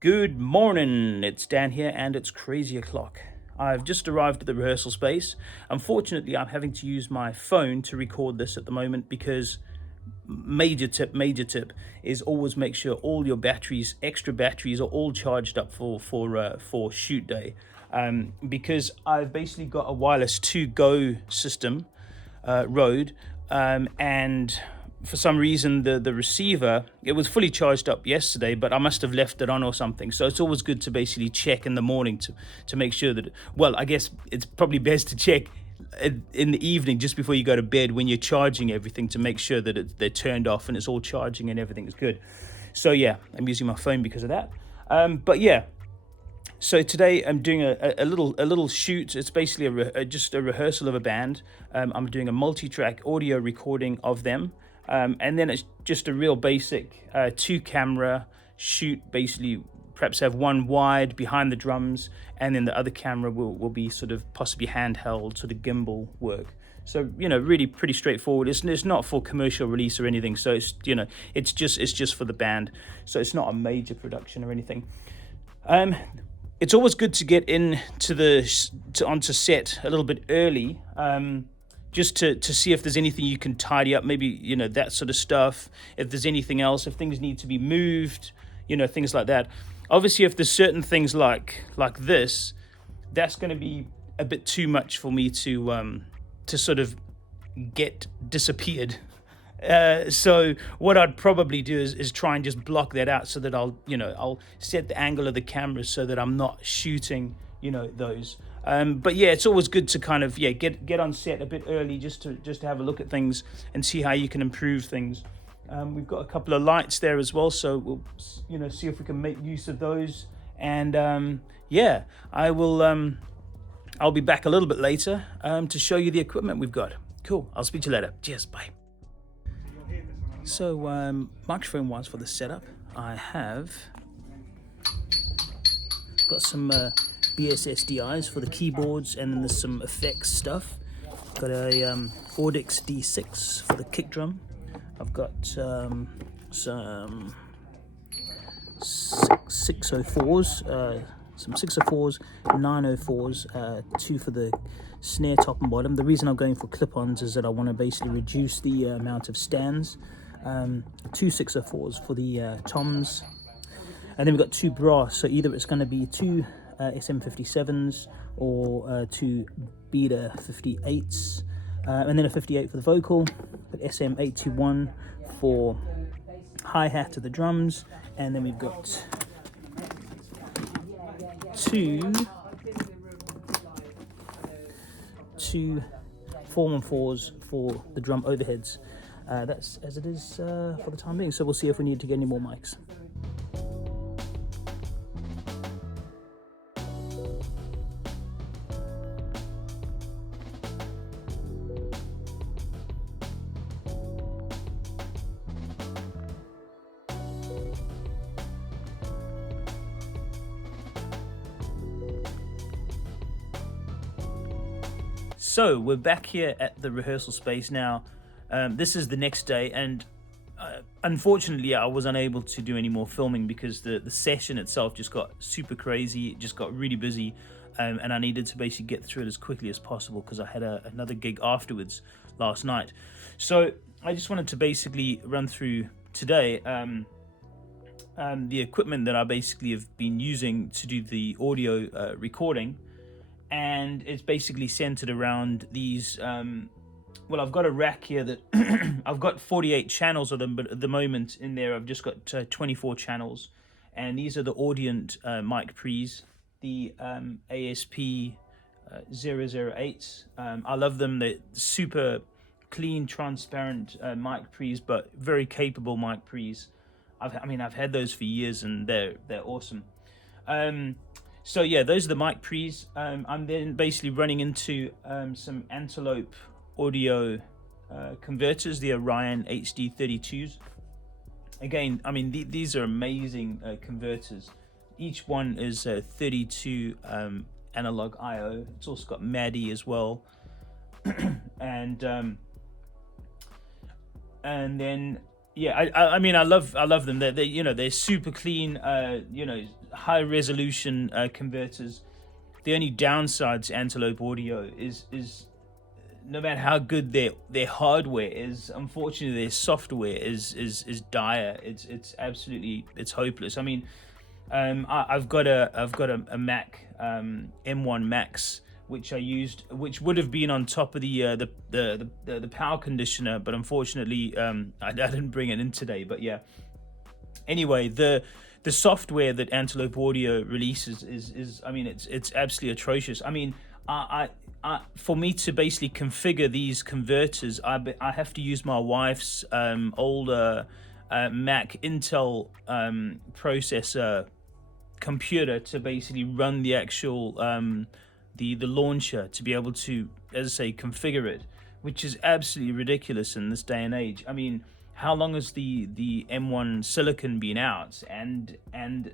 Good morning, it's Dan here and it's crazy o'clock. I've just arrived at the rehearsal space. Unfortunately, I'm having to use my phone to record this at the moment because major tip is always make sure all your batteries, extra batteries, are all charged up for shoot day. Because I've basically got a wireless to go system, Rode, and for some reason the receiver, it was fully charged up yesterday, but I must have left it on or something. So it's always good to basically check in the morning to make sure that well, I guess it's probably best to check in the evening just before you go to bed when you're charging everything to make sure that they're turned off and it's all charging and everything is good. So yeah, I'm using my phone because of that. But yeah, so today I'm doing a little shoot. It's basically just a rehearsal of a band. I'm doing a multi-track audio recording of them, and then it's just a real basic two-camera shoot. Basically, perhaps have one wide behind the drums, and then the other camera will be sort of possibly handheld, sort of gimbal work. So really pretty straightforward. It's not for commercial release or anything. So it's just for the band. So it's not a major production or anything. It's always good to get onto set a little bit early, just to see if there's anything you can tidy up, maybe that sort of stuff. If there's anything else, if things need to be moved, things like that. Obviously, if there's certain things like this, that's going to be a bit too much for me to sort of get disappeared. So what I'd probably do is try and just block that out so that I'll set the angle of the camera so that I'm not shooting, those. But yeah, it's always good to kind of get on set a bit early just to have a look at things and see how you can improve things. We've got a couple of lights there as well, so we'll see if we can make use of those. And I will. I'll be back a little bit later to show you the equipment we've got. Cool. I'll speak to you later. Cheers. Bye. So microphone-wise for the setup, I have got some BSSDIs for the keyboards, and then there's some effects stuff. Got a Audix D6 for the kick drum. I've got some 604s, some 604s, 904s, two for the snare top and bottom. The reason I'm going for clip-ons is that I want to basically reduce the amount of stands. Two 604s for the toms, and then we've got two brass, so either it's going to be two SM57s or two Beta 58s, and then a 58 for the vocal, but SM821 for hi-hat to the drums, and then we've got two 414s for the drum overheads. That's as it is for the time being, so we'll see if we need to get any more mics. So we're back here at the rehearsal space now. This is the next day, and unfortunately I was unable to do any more filming because the session itself just got super crazy. It just got really busy, and I needed to basically get through it as quickly as possible because I had another gig afterwards last night. So I just wanted to basically run through today the equipment that I basically have been using to do the audio recording, and it's basically centered around these well, I've got a rack here that I've got 48 channels of them, but at the moment in there I've just got 24 channels, and these are the Audient mic pre's, the ASP 008s. I love them. They're super clean, transparent mic pre's, but very capable mic pre's. I've had those for years, and they're awesome. So yeah, those are the mic pre's. I'm then basically running into some Antelope audio converters, the Orion HD32s. Again, these are amazing converters. Each one is 32 analog I/O. It's also got MADI as well, and then yeah, I love them. They're super clean. high resolution converters. The only downside to Antelope Audio is no matter how good their hardware is, unfortunately their software is dire. It's absolutely, it's hopeless. I mean, I've got a Mac M1 Max, which I used, which would have been on top of the power conditioner, but unfortunately I didn't bring it in today. But yeah, anyway, the software that Antelope Audio releases is I mean, it's absolutely atrocious. I mean, for me to basically configure these converters, I have to use my wife's older Mac Intel processor computer to basically run the actual the launcher, to be able to, as I say, configure it, which is absolutely ridiculous in this day and age. I mean, how long has the M1 Silicon been out, and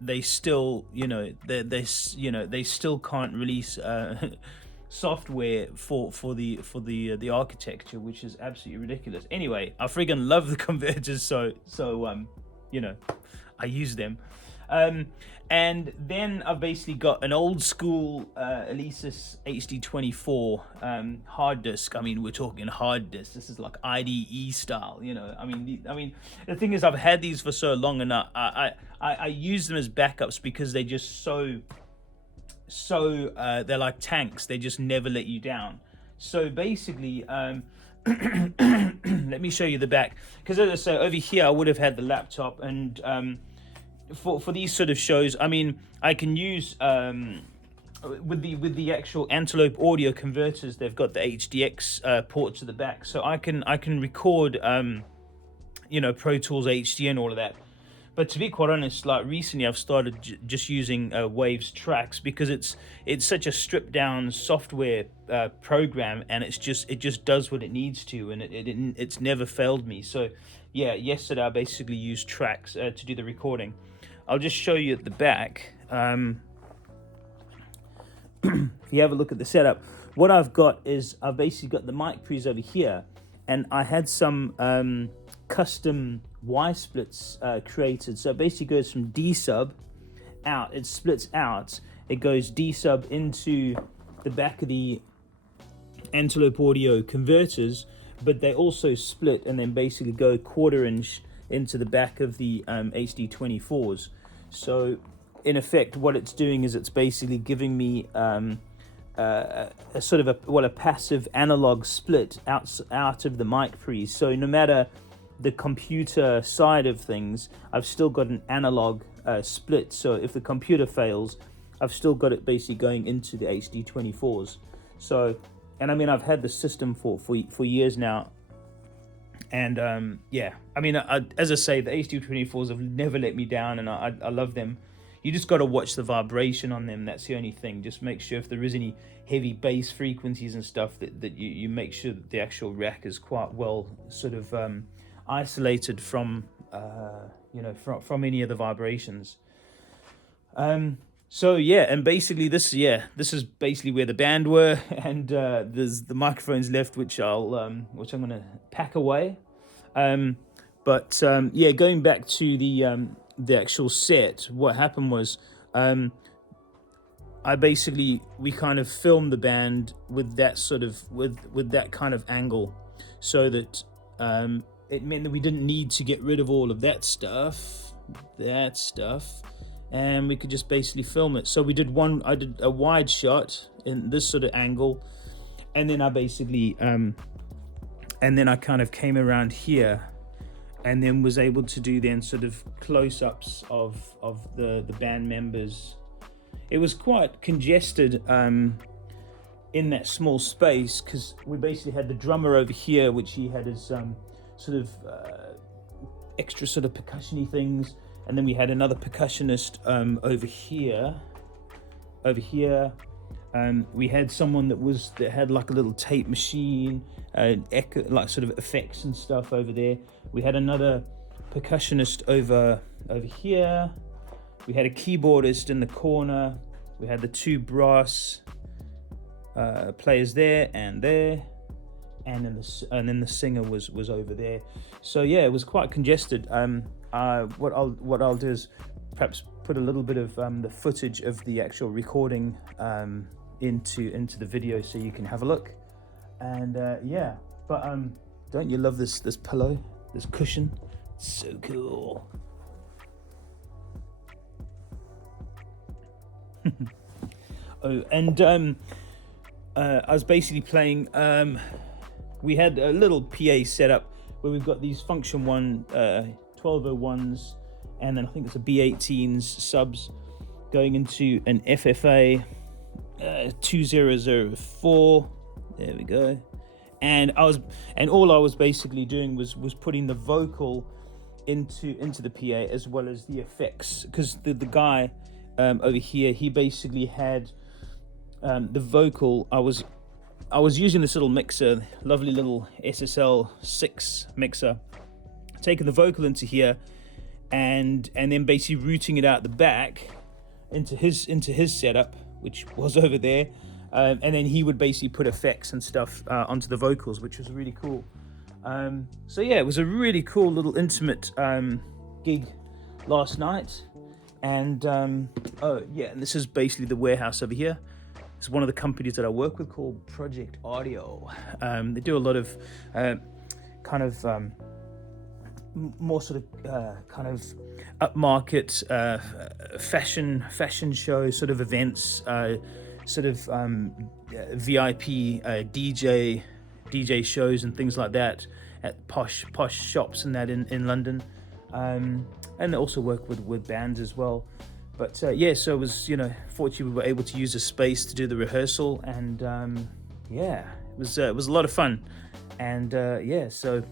they still, they still can't release software for the architecture, which is absolutely ridiculous. Anyway, I friggin' love the converters, so I use them. And then I've basically got an old school Alesis HD24 hard disk. I mean, we're talking hard disk. This is like IDE style, I mean, the thing is, I've had these for so long, and I use them as backups because they're just so they're like tanks. They just never let you down. So basically, let me show you the back, because as I say, over here I would have had the laptop, and for these sort of shows, I mean, I can use with the actual Antelope Audio converters. They've got the HDX ports at the back, so I can record Pro Tools HD and all of that. But to be quite honest, like recently I've started just using Waves Tracks, because it's such a stripped down software program, and it just does what it needs to, and it's never failed me. So yeah, yesterday I basically used Tracks to do the recording. I'll just show you at the back. If you have a look at the setup, what I've got is I've basically got the mic pre's over here, and I had some custom Y splits created. So it basically goes from D sub out, it splits out, it goes D sub into the back of the Antelope Audio converters, but they also split and then basically go 1/4 inch into the back of the HD24s. So in effect, what it's doing is it's basically giving me a sort of a passive analog split out of the mic pre. So no matter the computer side of things, I've still got an analog split. So if the computer fails, I've still got it basically going into the HD24s. So, and I mean, I've had the system for years now. And yeah, I mean, as I say, the HD24s have never let me down, and I love them. You just got to watch the vibration on them. That's the only thing. Just make sure if there is any heavy bass frequencies and stuff, that you make sure that the actual rack is quite well sort of isolated from from any of the vibrations. So yeah, and basically this is basically where the band were, and there's the microphones left, which I'm gonna pack away. But yeah, going back to the actual set, what happened was we kind of filmed the band with that sort of with that kind of angle, so that it meant that we didn't need to get rid of all of that stuff, and we could just basically film it. So I did a wide shot in this sort of angle, and then I basically and then I kind of came around here, and then was able to do then sort of close-ups of the band members. It was quite congested in that small space, because we basically had the drummer over here, which he had his sort of extra sort of percussion-y things, and then we had another percussionist over here. We had someone that had like a little tape machine, echo, like sort of effects and stuff over there. We had another percussionist over here. We had a keyboardist in the corner. We had the two brass players there, and then the singer was over there. So yeah, it was quite congested. What I'll do is perhaps put a little bit of the footage of the actual recording into the video so you can have a look. And yeah, but don't you love this pillow, this cushion? So cool. Oh, and I was basically playing. We had a little PA setup where we've got these Function 1 1201s, and then I think it's a B18s subs going into an FFA 2004. There we go. And all I was basically doing was putting the vocal into the PA as well as the effects, because the guy over here, he basically had the vocal. I was using this little mixer, lovely little SSL 6 mixer, taking the vocal into here and then basically routing it out the back into his setup, which was over there, and then he would basically put effects and stuff onto the vocals, which was really cool. So yeah, it was a really cool little intimate gig last night. And oh yeah, and this is basically the warehouse over here. It's one of the companies that I work with called Project Audio. They do a lot of kind of more sort of kind of upmarket fashion show sort of events, sort of VIP DJ shows and things like that at posh shops and that in London. And they also work with bands as well. But yeah, so it was, fortunately we were able to use a space to do the rehearsal, and yeah, it was a lot of fun. And yeah, so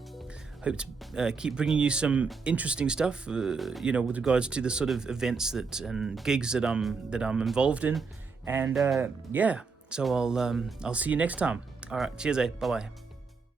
hope to keep bringing you some interesting stuff, with regards to the sort of events and gigs that I'm involved in. And yeah, so I'll see you next time. All right, cheers, bye bye.